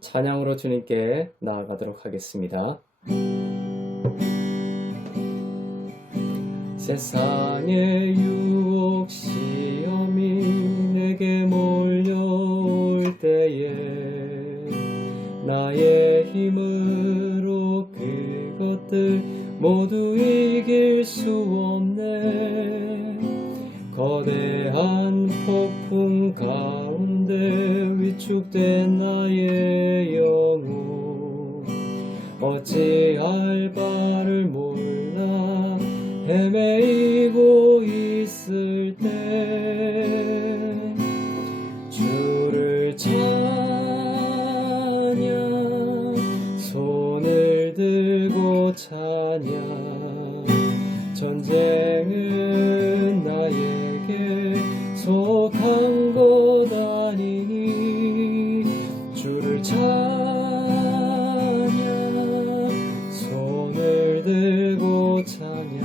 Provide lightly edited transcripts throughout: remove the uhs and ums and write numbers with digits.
찬양으로 주님께 나아가도록 하겠습니다. 세상의 유혹 시험이 내게 몰려올 때에 나의 힘으로 그것들 모두 이길 수 없네. 거대한 폭풍 가운데 위축된 나의 영혼 어찌할 바를 몰라 헤매이고 있을 때 주를 찬양 손을 들고 찬양 전쟁은 나에게 속한 것 아니니 주를 찬양 손을 들고 찬양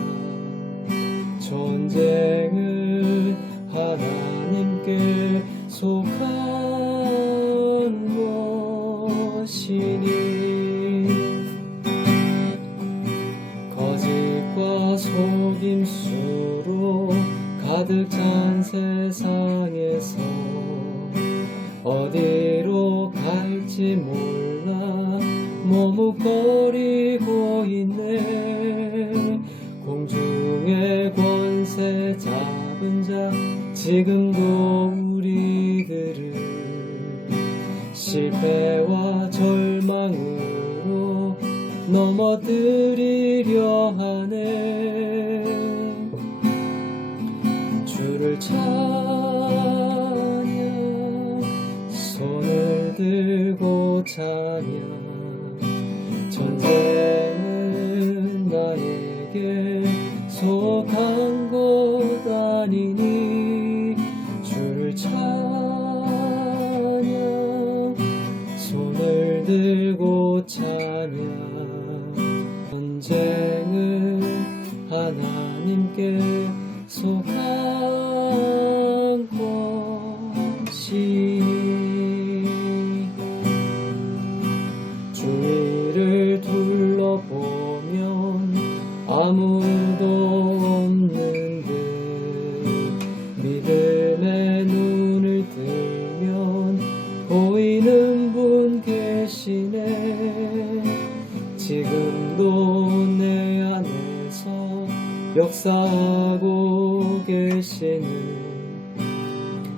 전쟁은 하나님께 속한 것이니 거짓과 속임수로 가득 찬 세상에서 어디로 갈지 몰라 머뭇거리고 있네. 공중의 권세 잡은 자 지금도 우리들을 실패와 절망으로 넘어뜨리려 하네. 주를 찬양 손을 들고 찬양 전쟁은 나에게 속한 것 아니니 주를 찬양 손을 들고 찬양 전쟁은 하나님께 속한 것이 주위를 둘러보면 아무도 없는 듯 믿음의 눈을 들면 보이는 분 계시네. 지금도 내 안에서 역사하고 계시는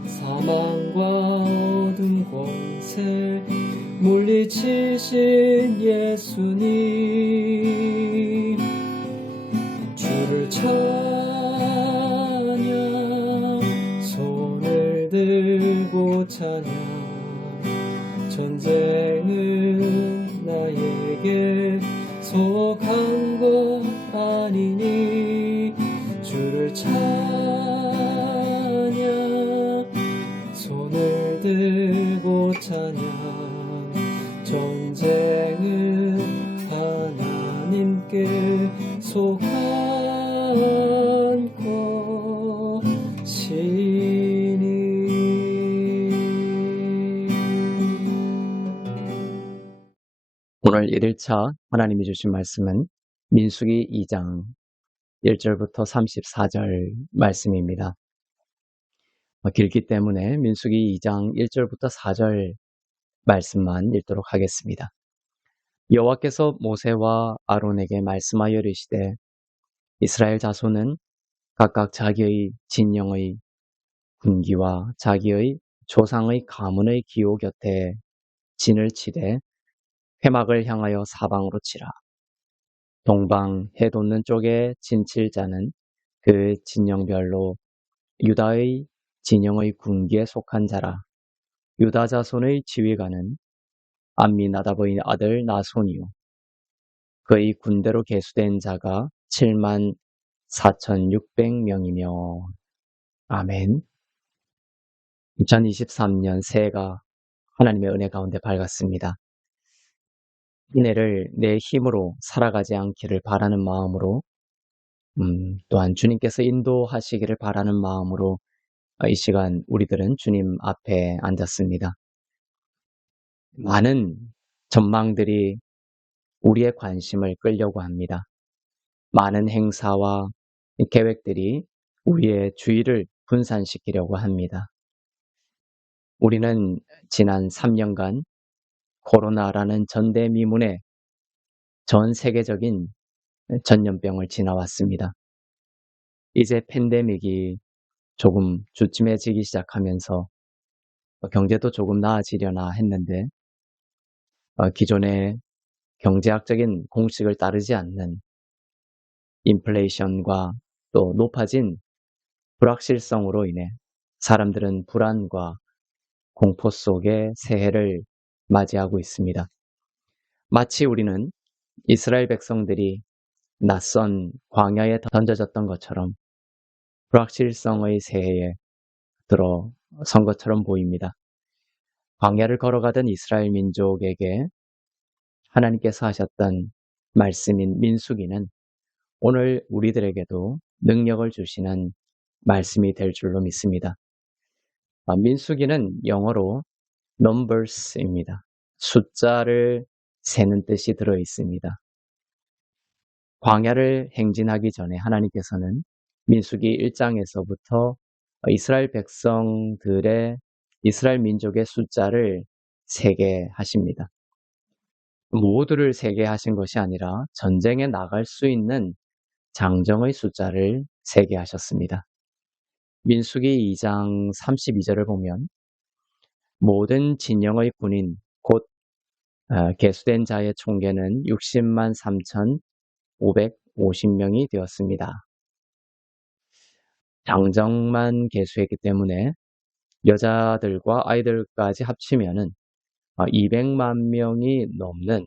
사망과 어둠 권세 물리치신 예수님 주를 찬양 손을 들고 찬양 전쟁은 나에게 속한 것 아니니 주를 찬양 손을 들고 찬양 전쟁은 하나님께 속한 것이니. 오늘 1일차 하나님이 주신 말씀은 민수기 2장 1절부터 34절 말씀입니다. 길기 때문에 민수기 2장 1절부터 4절 말씀만 읽도록 하겠습니다. 여호와께서 모세와 아론에게 말씀하여 이르시되 이스라엘 자손은 각각 자기의 진영의 군기와 자기의 조상의 가문의 기호 곁에 진을 치되 회막을 향하여 사방으로 치라. 동방 해 돋는 쪽에 진칠 자는 그 진영별로 유다의 진영의 군기에 속한 자라. 유다 자손의 지휘관은 암미나답의 아들 나손이요 그의 군대로 계수된 자가 74,600명이며 아멘. 2023년 새해가 하나님의 은혜 가운데 밝았습니다. 이내를 내 힘으로 살아가지 않기를 바라는 마음으로 또한 주님께서 인도하시기를 바라는 마음으로 이 시간 우리들은 주님 앞에 앉았습니다. 많은 전망들이 우리의 관심을 끌려고 합니다. 많은 행사와 계획들이 우리의 주의를 분산시키려고 합니다. 우리는 지난 3년간 코로나라는 전대미문의 전 세계적인 전염병을 지나왔습니다. 이제 팬데믹이 조금 주춤해지기 시작하면서 경제도 조금 나아지려나 했는데 기존의 경제학적인 공식을 따르지 않는 인플레이션과 또 높아진 불확실성으로 인해 사람들은 불안과 공포 속에 새해를 맞이하고 있습니다. 마치 우리는 이스라엘 백성들이 낯선 광야에 던져졌던 것처럼 불확실성의 새해에 들어선 것처럼 보입니다. 광야를 걸어가던 이스라엘 민족에게 하나님께서 하셨던 말씀인 민수기는 오늘 우리들에게도 능력을 주시는 말씀이 될 줄로 믿습니다. 민수기는 영어로 numbers입니다. 숫자를 세는 뜻이 들어 있습니다. 광야를 행진하기 전에 하나님께서는 민수기 1장에서부터 이스라엘 백성들의 이스라엘 민족의 숫자를 세게 하십니다. 모두를 세게 하신 것이 아니라 전쟁에 나갈 수 있는 장정의 숫자를 세게 하셨습니다. 민수기 2장 32절을 보면 모든 진영의 군인 곧 계수된 자의 총계는 60만 3,550명이 되었습니다. 장정만 계수했기 때문에 여자들과 아이들까지 합치면은 200만 명이 넘는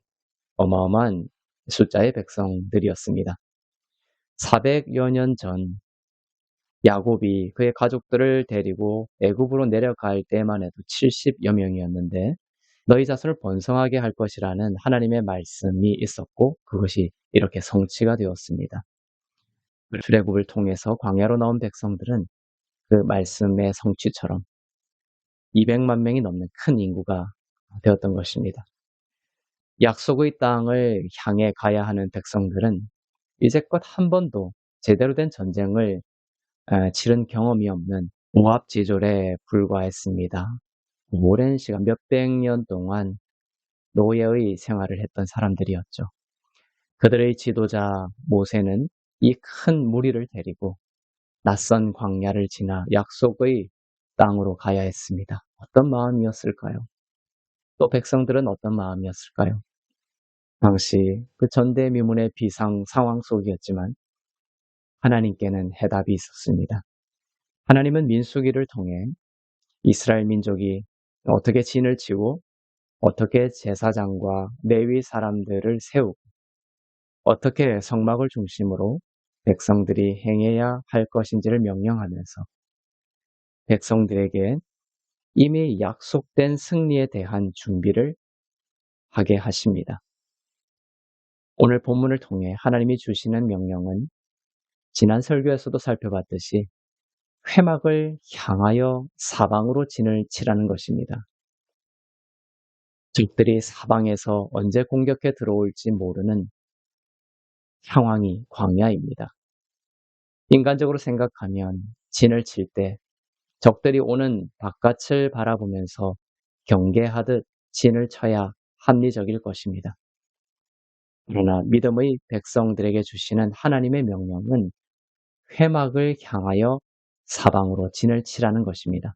어마어마한 숫자의 백성들이었습니다. 400여 년 전 야곱이 그의 가족들을 데리고 애굽으로 내려갈 때만 해도 70여 명이었는데 너희 자손을 번성하게 할 것이라는 하나님의 말씀이 있었고 그것이 이렇게 성취가 되었습니다. 출애굽을 통해서 광야로 나온 백성들은 그 말씀의 성취처럼 200만 명이 넘는 큰 인구가 되었던 것입니다. 약속의 땅을 향해 가야 하는 백성들은 이제껏 한 번도 제대로 된 전쟁을 치른 경험이 없는 모압지졸에 불과했습니다. 오랜 시간 몇백 년 동안 노예의 생활을 했던 사람들이었죠. 그들의 지도자 모세는 이 큰 무리를 데리고 낯선 광야를 지나 약속의 땅으로 가야 했습니다. 어떤 마음이었을까요? 또 백성들은 어떤 마음이었을까요? 당시 그 전대미문의 비상 상황 속이었지만 하나님께는 해답이 있었습니다. 하나님은 민수기를 통해 이스라엘 민족이 어떻게 진을 치고 어떻게 제사장과 레위 사람들을 세우고 어떻게 성막을 중심으로 백성들이 행해야 할 것인지를 명령하면서 백성들에게 이미 약속된 승리에 대한 준비를 하게 하십니다. 오늘 본문을 통해 하나님이 주시는 명령은 지난 설교에서도 살펴봤듯이 회막을 향하여 사방으로 진을 치라는 것입니다. 적들이 사방에서 언제 공격해 들어올지 모르는 상황이 광야입니다. 인간적으로 생각하면 진을 칠 때 적들이 오는 바깥을 바라보면서 경계하듯 진을 쳐야 합리적일 것입니다. 그러나 믿음의 백성들에게 주시는 하나님의 명령은 회막을 향하여 사방으로 진을 치라는 것입니다.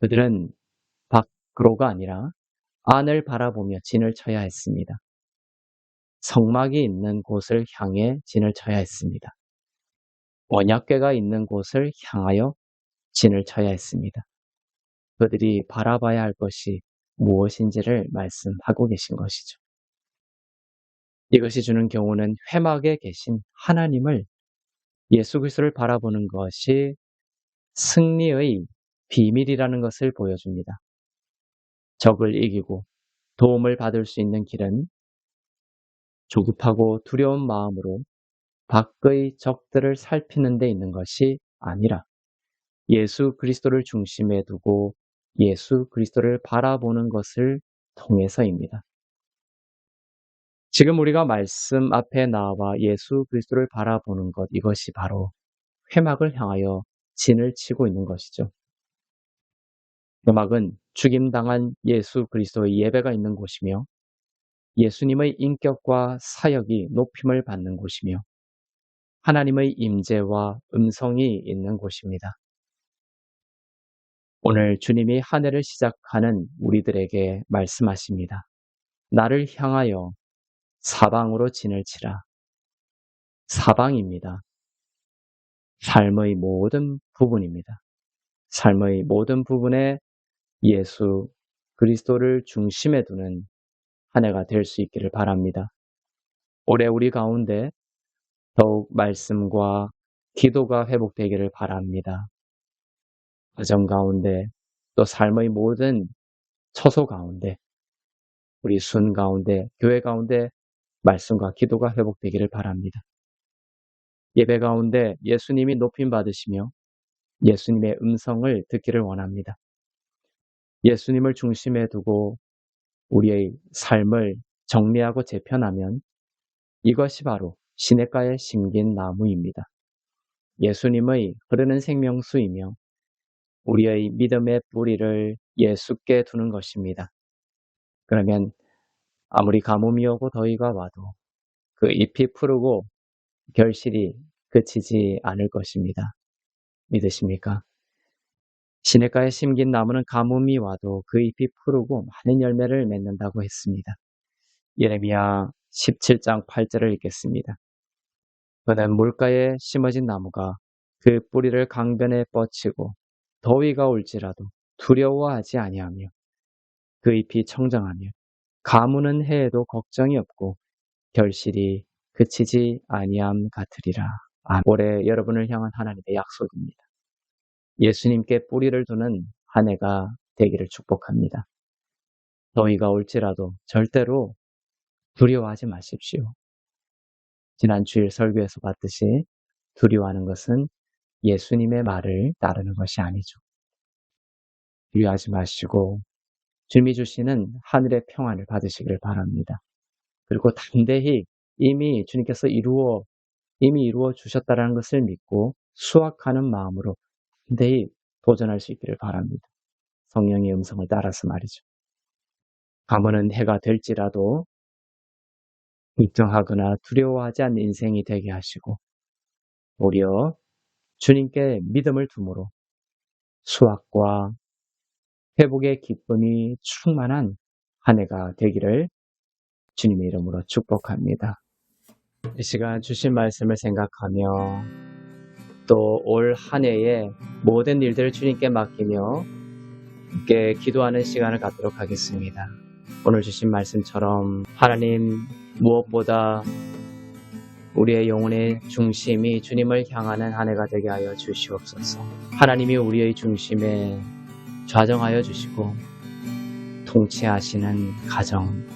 그들은 밖으로가 아니라 안을 바라보며 진을 쳐야 했습니다. 성막이 있는 곳을 향해 진을 쳐야 했습니다. 언약궤가 있는 곳을 향하여 진을 쳐야 했습니다. 그들이 바라봐야 할 것이 무엇인지를 말씀하고 계신 것이죠. 이것이 주는 경우는 회막에 계신 하나님을 예수 그리스도를 바라보는 것이 승리의 비밀이라는 것을 보여줍니다. 적을 이기고 도움을 받을 수 있는 길은 조급하고 두려운 마음으로 밖의 적들을 살피는 데 있는 것이 아니라 예수 그리스도를 중심에 두고 예수 그리스도를 바라보는 것을 통해서입니다. 지금 우리가 말씀 앞에 나와 예수 그리스도를 바라보는 것, 이것이 바로 회막을 향하여 진을 치고 있는 것이죠. 회막은 죽임당한 예수 그리스도의 예배가 있는 곳이며 예수님의 인격과 사역이 높임을 받는 곳이며 하나님의 임재와 음성이 있는 곳입니다. 오늘 주님이 한 해를 시작하는 우리들에게 말씀하십니다. 나를 향하여 사방으로 진을 치라. 사방입니다. 삶의 모든 부분입니다. 삶의 모든 부분에 예수 그리스도를 중심에 두는 한 해가 될 수 있기를 바랍니다. 올해 우리 가운데 더욱 말씀과 기도가 회복되기를 바랍니다. 가정 가운데 또 삶의 모든 처소 가운데 우리 순 가운데 교회 가운데 말씀과 기도가 회복되기를 바랍니다. 예배 가운데 예수님이 높임 받으시며 예수님의 음성을 듣기를 원합니다. 예수님을 중심에 두고 우리의 삶을 정리하고 재편하면 이것이 바로 시냇가에 심긴 나무입니다. 예수님의 흐르는 생명수이며 우리의 믿음의 뿌리를 예수께 두는 것입니다. 그러면 아무리 가뭄이 오고 더위가 와도 그 잎이 푸르고 결실이 그치지 않을 것입니다. 믿으십니까? 시냇가에 심긴 나무는 가뭄이 와도 그 잎이 푸르고 많은 열매를 맺는다고 했습니다. 예레미야 17장 8절을 읽겠습니다. 그는 물가에 심어진 나무가 그 뿌리를 강변에 뻗치고 더위가 올지라도 두려워하지 아니하며 그 잎이 청정하며 가무는 해에도 걱정이 없고 결실이 그치지 아니함 같으리라. 올해 여러분을 향한 하나님의 약속입니다. 예수님께 뿌리를 두는 한 해가 되기를 축복합니다. 더위가 올지라도 절대로 두려워하지 마십시오. 지난 주일 설교에서 봤듯이 두려워하는 것은 예수님의 말을 따르는 것이 아니죠. 두려워하지 마시고 주님이 주시는 하늘의 평안을 받으시기를 바랍니다. 그리고 담대히 이미 주님께서 이미 이루어 주셨다는 것을 믿고 수확하는 마음으로 담대히 도전할 수 있기를 바랍니다. 성령의 음성을 따라서 말이죠. 가무는 해가 될지라도 걱정하거나 두려워하지 않는 인생이 되게 하시고 오히려 주님께 믿음을 둠으로 수확과 회복의 기쁨이 충만한 한 해가 되기를 주님의 이름으로 축복합니다. 이 시간 주신 말씀을 생각하며 또 올 한 해의 모든 일들을 주님께 맡기며 함께 기도하는 시간을 갖도록 하겠습니다. 오늘 주신 말씀처럼 하나님 무엇보다 우리의 영혼의 중심이 주님을 향하는 한 해가 되게 하여 주시옵소서. 하나님이 우리의 중심에 좌정하여 주시고 통치하시는 가정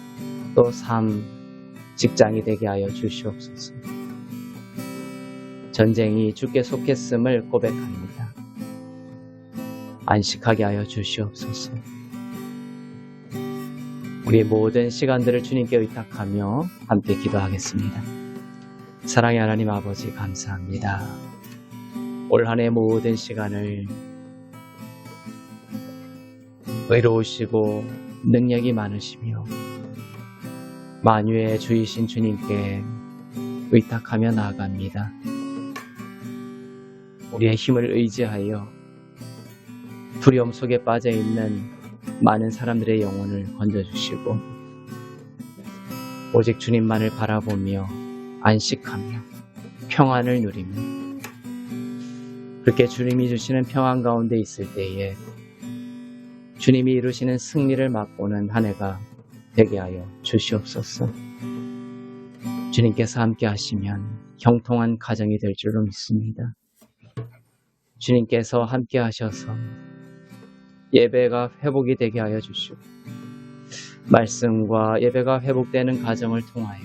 또 삶, 직장이 되게 하여 주시옵소서. 전쟁이 주께 속했음을 고백합니다. 안식하게 하여 주시옵소서. 우리의 모든 시간들을 주님께 의탁하며 함께 기도하겠습니다. 사랑의 하나님 아버지 감사합니다. 올 한 해 모든 시간을 의로우시고 능력이 많으시며 만유의 주이신 주님께 의탁하며 나아갑니다. 우리의 힘을 의지하여 두려움 속에 빠져있는 많은 사람들의 영혼을 건져주시고 오직 주님만을 바라보며 안식하며 평안을 누리며 그렇게 주님이 주시는 평안 가운데 있을 때에 주님이 이루시는 승리를 맛보는 한 해가 되게 하여 주시옵소서. 주님께서 함께 하시면 형통한 가정이 될 줄로 믿습니다. 주님께서 함께 하셔서 예배가 회복이 되게 하여 주시고 말씀과 예배가 회복되는 가정을 통하여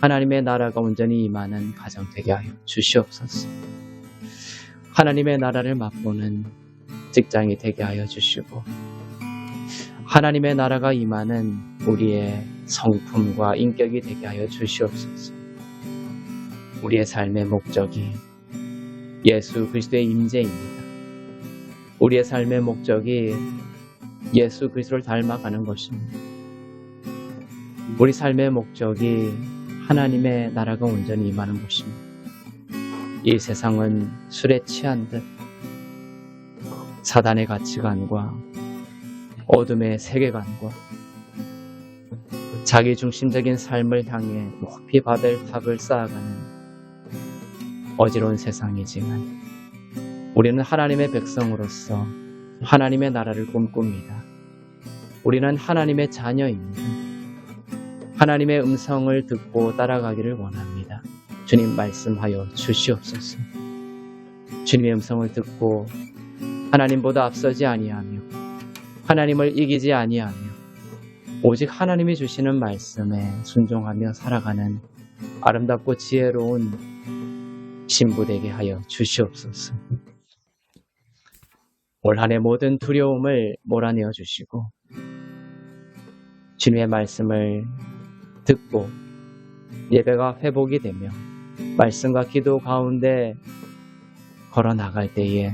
하나님의 나라가 온전히 임하는 가정 되게 하여 주시옵소서. 하나님의 나라를 맛보는 직장이 되게 하여 주시고 하나님의 나라가 임하는 우리의 성품과 인격이 되게 하여 주시옵소서. 우리의 삶의 목적이 예수 그리스도의 임재입니다. 우리의 삶의 목적이 예수 그리스도를 닮아가는 것입니다. 우리 삶의 목적이 하나님의 나라가 온전히 임하는 것입니다. 이 세상은 술에 취한 듯 사단의 가치관과 어둠의 세계관과 자기 중심적인 삶을 향해 높이 바벨탑을 쌓아가는 어지러운 세상이지만 우리는 하나님의 백성으로서 하나님의 나라를 꿈꿉니다. 우리는 하나님의 자녀입니다. 하나님의 음성을 듣고 따라가기를 원합니다. 주님 말씀하여 주시옵소서. 주님의 음성을 듣고 하나님보다 앞서지 아니하며 하나님을 이기지 아니하며 오직 하나님이 주시는 말씀에 순종하며 살아가는 아름답고 지혜로운 신부 되게 하여 주시옵소서. 올 한 해 모든 두려움을 몰아내어 주시고 주님의 말씀을 듣고 예배가 회복이 되며 말씀과 기도 가운데 걸어 나갈 때에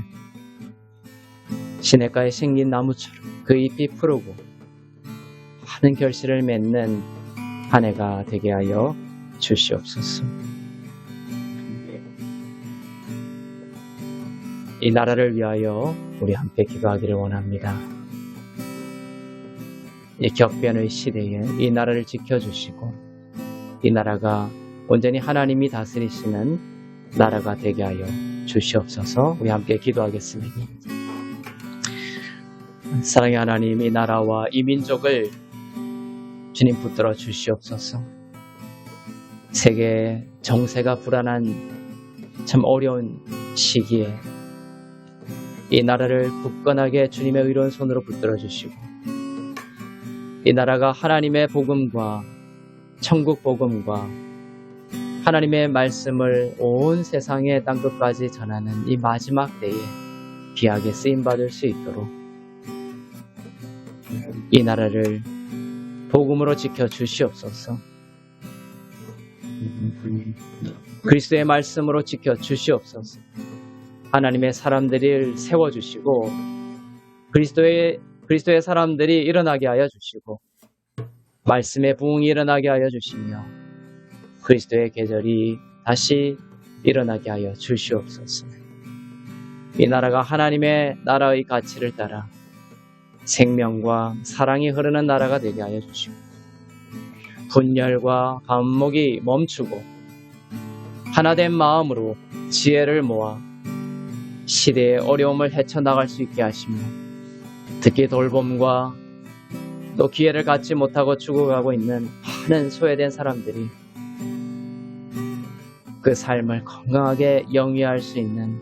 시냇가에 생긴 나무처럼 그 잎이 푸르고 많은 결실을 맺는 한 해가 되게 하여 주시옵소서. 이 나라를 위하여 우리 함께 기도하기를 원합니다. 이 격변의 시대에 이 나라를 지켜주시고 이 나라가 온전히 하나님이 다스리시는 나라가 되게 하여 주시옵소서. 우리 함께 기도하겠습니다. 사랑의 하나님, 이 나라와 이 민족을 주님 붙들어 주시옵소서. 세계 정세가 불안한 참 어려운 시기에 이 나라를 굳건하게 주님의 의로운 손으로 붙들어 주시고 이 나라가 하나님의 복음과 천국 복음과 하나님의 말씀을 온 세상의 땅끝까지 전하는 이 마지막 때에 귀하게 쓰임받을 수 있도록 이 나라를 복음으로 지켜 주시옵소서. 그리스도의 말씀으로 지켜 주시옵소서. 하나님의 사람들을 세워주시고 그리스도의 사람들이 일어나게 하여 주시고 말씀의 부흥이 일어나게 하여 주시며 그리스도의 계절이 다시 일어나게 하여 주시옵소서. 이 나라가 하나님의 나라의 가치를 따라 생명과 사랑이 흐르는 나라가 되게 하여 주시고 분열과 반목이 멈추고 하나된 마음으로 지혜를 모아 시대의 어려움을 헤쳐나갈 수 있게 하시며 특히 돌봄과 또 기회를 갖지 못하고 죽어가고 있는 많은 소외된 사람들이 그 삶을 건강하게 영위할 수 있는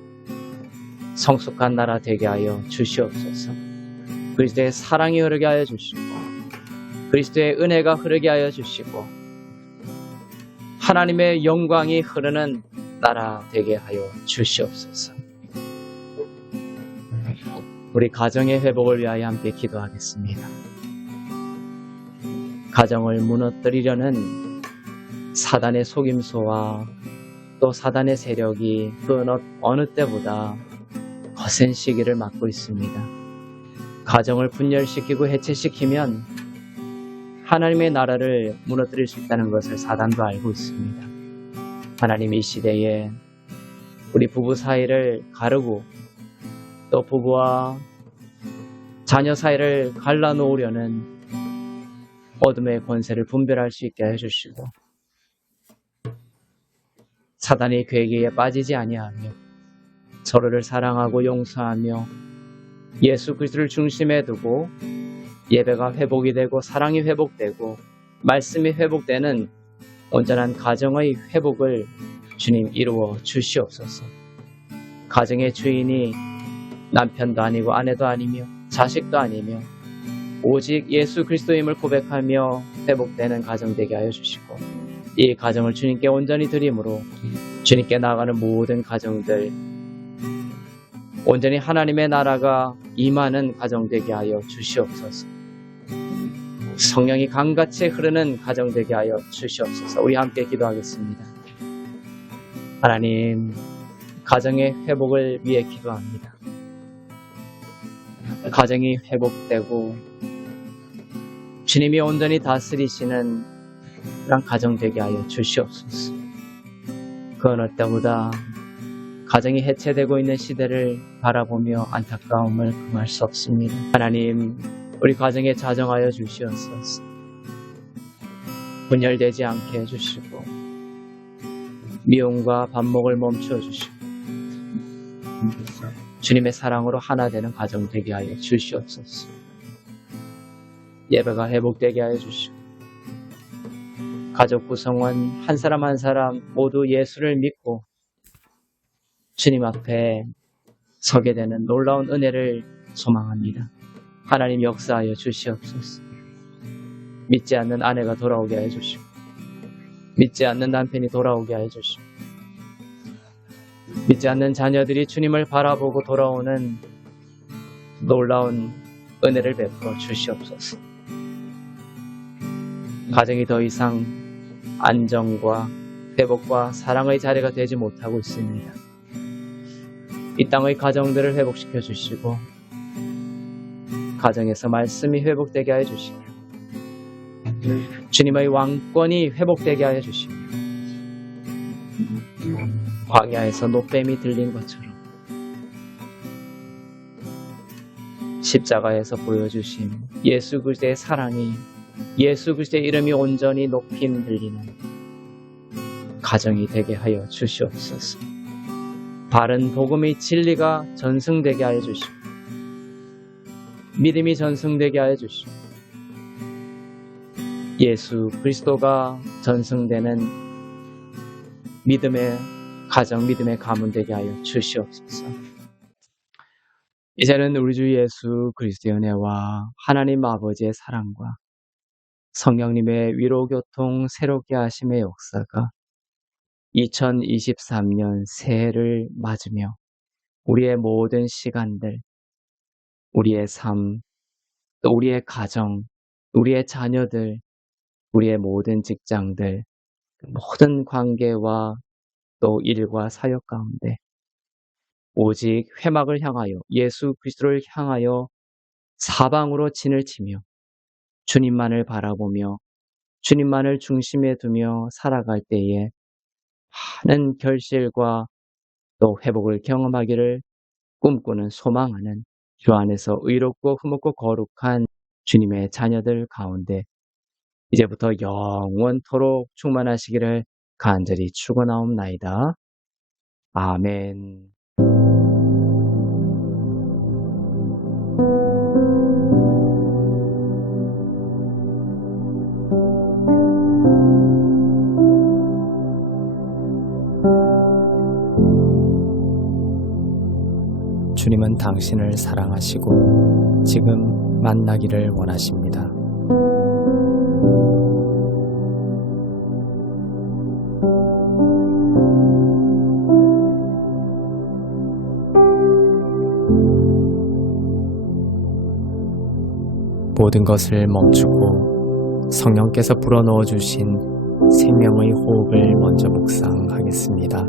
성숙한 나라 되게 하여 주시옵소서. 그리스도의 사랑이 흐르게 하여 주시고 그리스도의 은혜가 흐르게 하여 주시고 하나님의 영광이 흐르는 나라 되게 하여 주시옵소서. 우리 가정의 회복을 위하여 함께 기도하겠습니다. 가정을 무너뜨리려는 사단의 속임수와 또 사단의 세력이 그 어느 때보다 거센 시기를 맞고 있습니다. 가정을 분열시키고 해체시키면 하나님의 나라를 무너뜨릴 수 있다는 것을 사단도 알고 있습니다. 하나님 이 시대에 우리 부부 사이를 가르고 또 부부와 자녀 사이를 갈라놓으려는 어둠의 권세를 분별할 수 있게 해주시고 사단의 괴계에 빠지지 아니하며 서로를 사랑하고 용서하며 예수 그리스도를 중심에 두고 예배가 회복이 되고 사랑이 회복되고 말씀이 회복되는 온전한 가정의 회복을 주님 이루어 주시옵소서. 가정의 주인이 남편도 아니고 아내도 아니며 자식도 아니며 오직 예수 그리스도임을 고백하며 회복되는 가정 되게 하여 주시고 이 가정을 주님께 온전히 드림으로 주님께 나아가는 모든 가정들 온전히 하나님의 나라가 임하는 가정 되게 하여 주시옵소서. 성령이 강같이 흐르는 가정 되게 하여 주시옵소서. 우리 함께 기도하겠습니다. 하나님, 가정의 회복을 위해 기도합니다. 가정이 회복되고 주님이 온전히 다스리시는 그런 가정 되게 하여 주시옵소서. 그 어느 때보다 가정이 해체되고 있는 시대를 바라보며 안타까움을 금할 수 없습니다. 하나님, 우리 가정에 자정하여 주시옵소서. 분열되지 않게 해주시고 미움과 반목을 멈춰 주시고 주님의 사랑으로 하나 되는 가정 되게 하여 주시옵소서. 예배가 회복되게 하여 주시고 가족 구성원 한 사람 한 사람 모두 예수를 믿고 주님 앞에 서게 되는 놀라운 은혜를 소망합니다. 하나님 역사하여 주시옵소서. 믿지 않는 아내가 돌아오게 하여 주시고 믿지 않는 남편이 돌아오게 하여 주시고 믿지 않는 자녀들이 주님을 바라보고 돌아오는 놀라운 은혜를 베풀어 주시옵소서. 가정이 더 이상 안정과 회복과 사랑의 자리가 되지 못하고 있습니다. 이 땅의 가정들을 회복시켜 주시고 가정에서 말씀이 회복되게 하여 주시고 주님의 왕권이 회복되게 하여 주시고 광야에서 노뱀이 들린 것처럼 십자가에서 보여주신 예수 그리스도의 사랑이 예수 그리스도의 이름이 온전히 높이 들리는 가정이 되게 하여 주시옵소서. 바른 복음의 진리가 전승되게 하여 주시고 믿음이 전승되게 하여 주시고 예수 그리스도가 전승되는 믿음의 가정, 믿음의 가문 되게 하여 주시옵소서. 이제는 우리 주 예수 그리스도의 은혜와 하나님 아버지의 사랑과 성령님의 위로교통 새롭게 하심의 역사가 2023년 새해를 맞으며 우리의 모든 시간들, 우리의 삶, 또 우리의 가정, 우리의 자녀들, 우리의 모든 직장들, 모든 관계와 또 일과 사역 가운데 오직 회막을 향하여 예수 그리스도를 향하여 사방으로 진을 치며 주님만을 바라보며 주님만을 중심에 두며 살아갈 때에 많은 결실과 또 회복을 경험하기를 꿈꾸는 소망하는 주 안에서 의롭고 흠없고 거룩한 주님의 자녀들 가운데 이제부터 영원토록 충만하시기를 간절히 축원하옵나이다. 아멘. 주님은 당신을 사랑하시고 지금 만나기를 원하십니다. 모든 것을 멈추고 성령께서 불어넣어 주신 생명의 호흡을 먼저 묵상하겠습니다.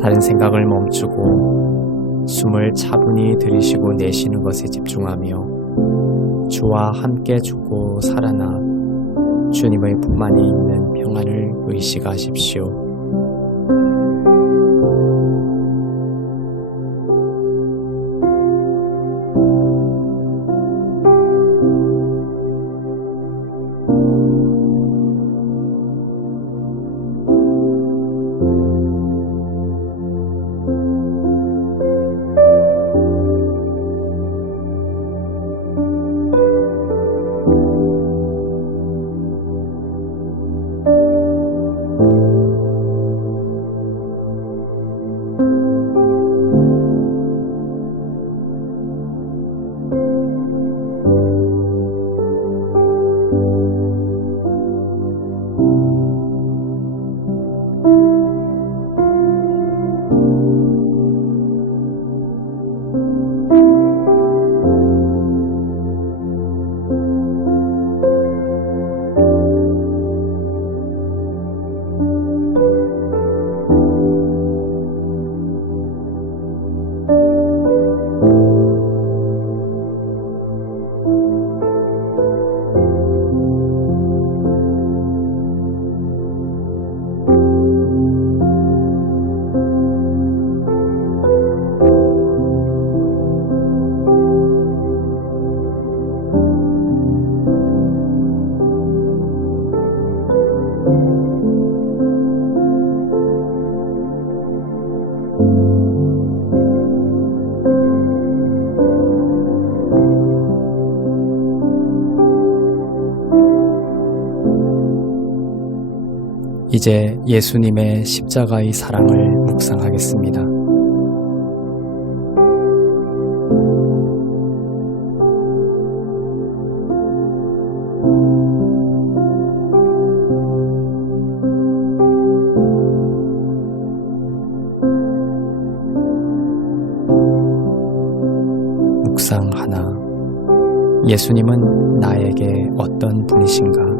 다른 생각을 멈추고 숨을 차분히 들이쉬고 내쉬는 것에 집중하며 주와 함께 죽고 살아나 주님의 품 안에 있는 평안을 의식하십시오. 이제 예수님의 십자가의 사랑을 묵상하겠습니다. 묵상 하나. 예수님은 나에게 어떤 분이신가?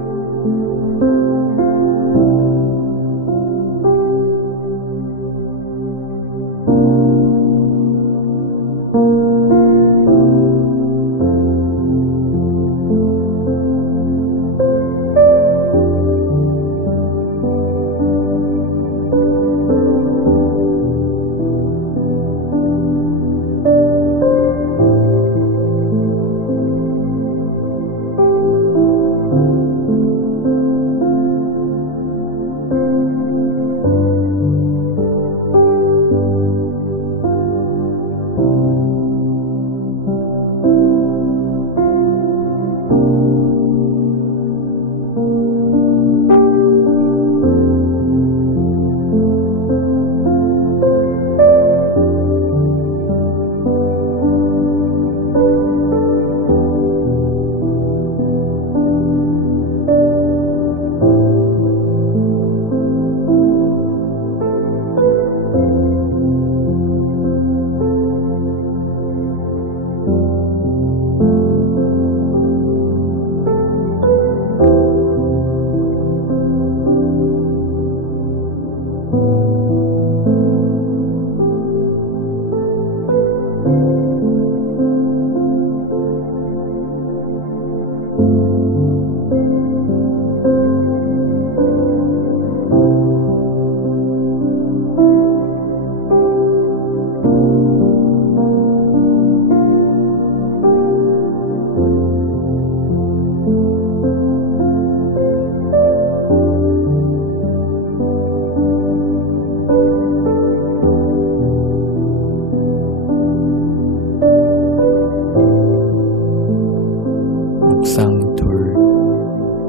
묵상 둘.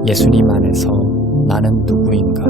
예수님 안에서 나는 누구인가?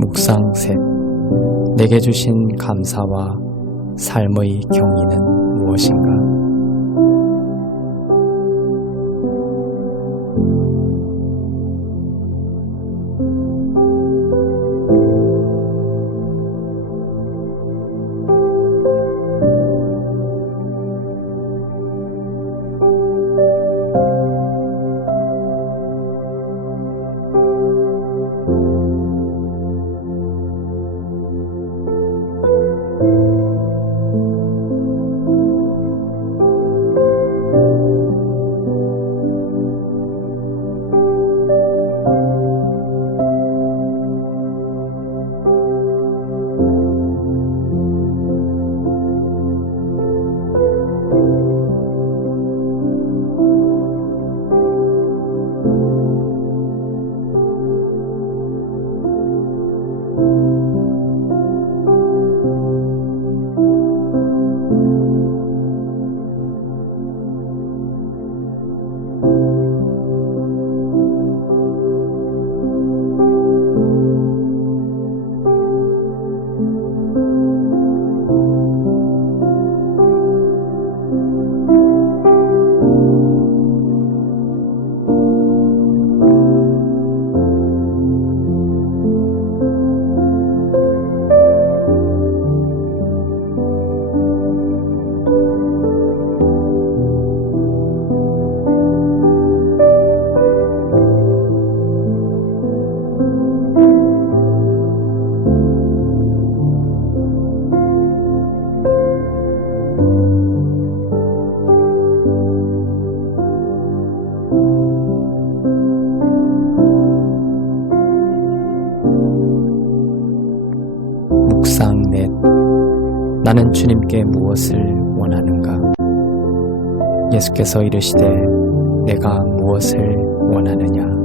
묵상 셋. 내게 주신 감사와 삶의 경위는 무엇인가? 묵상 넷. 나는 주님께 무엇을 원하는가? 예수께서 이르시되 내가 무엇을 원하느냐?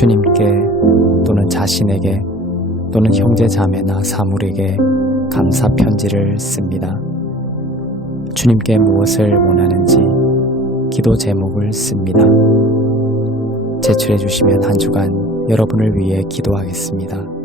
주님께 또는 자신에게 또는 형제 자매나 사물에게 감사 편지를 씁니다. 주님께 무엇을 원하는지 기도 제목을 씁니다. 제출해 주시면 한 주간 여러분을 위해 기도하겠습니다.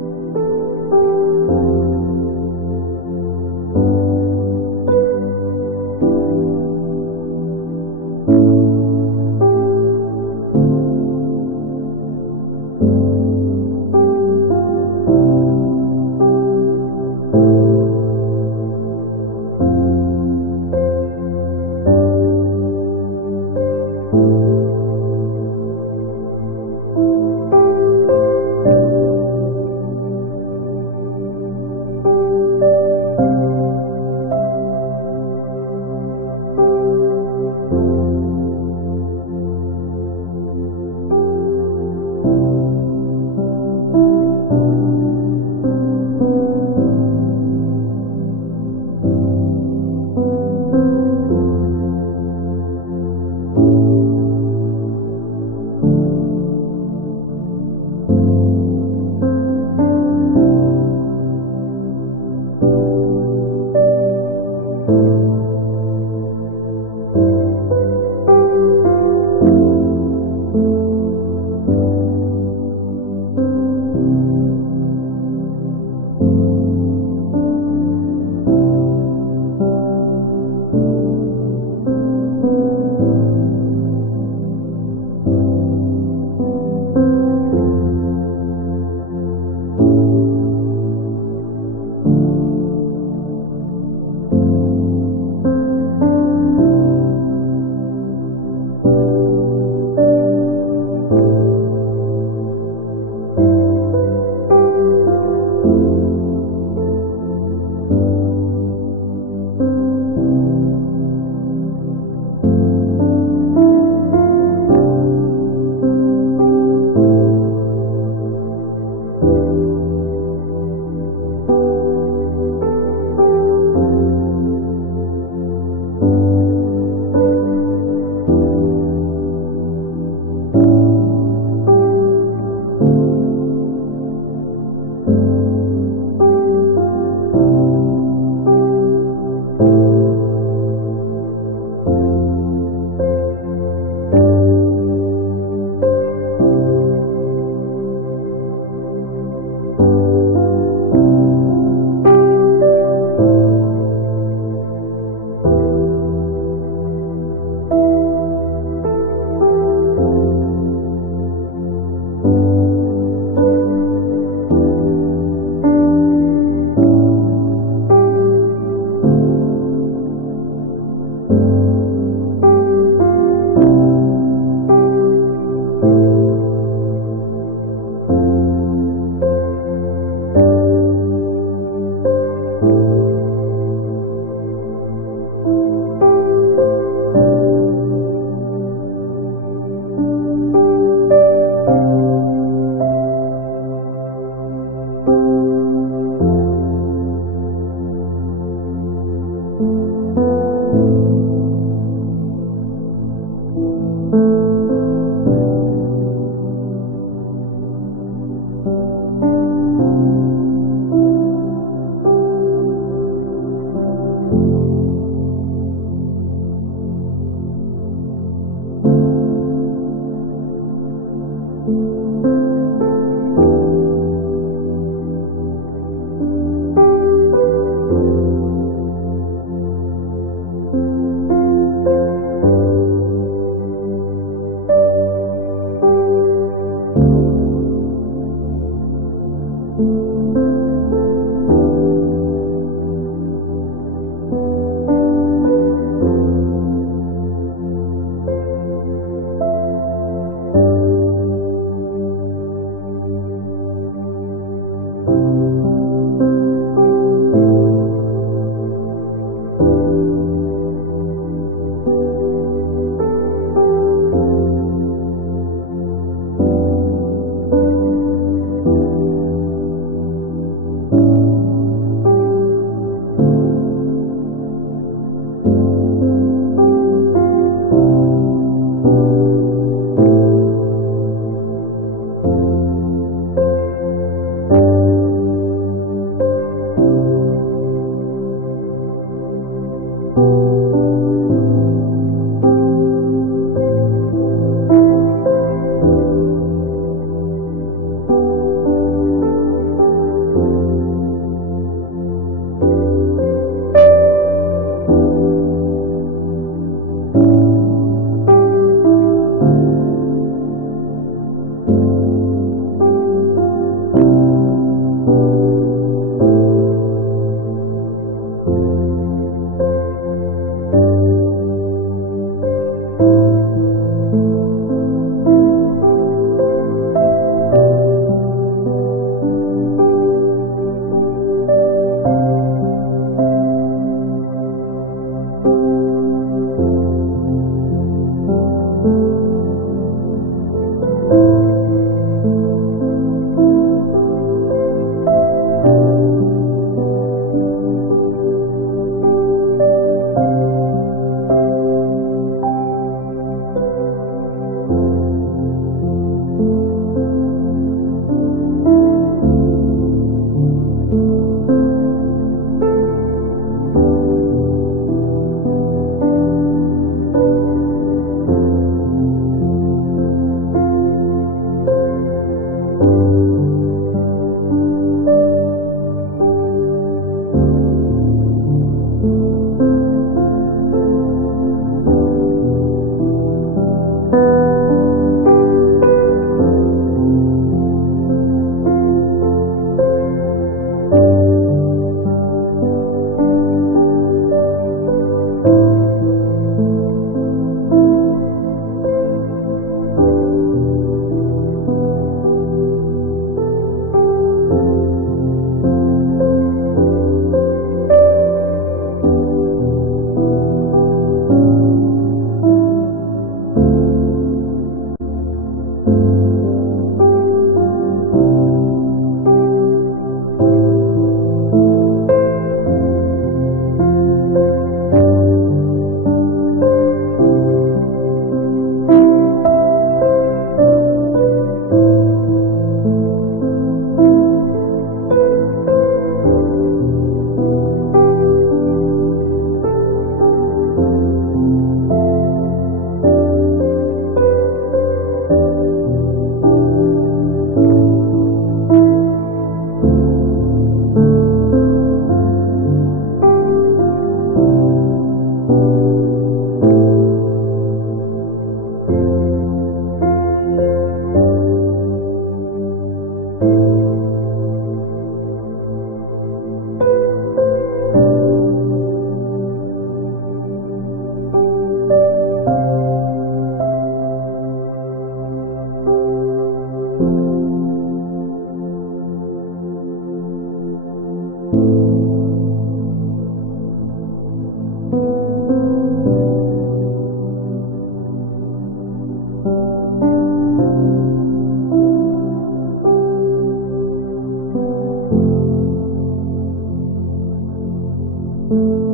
you.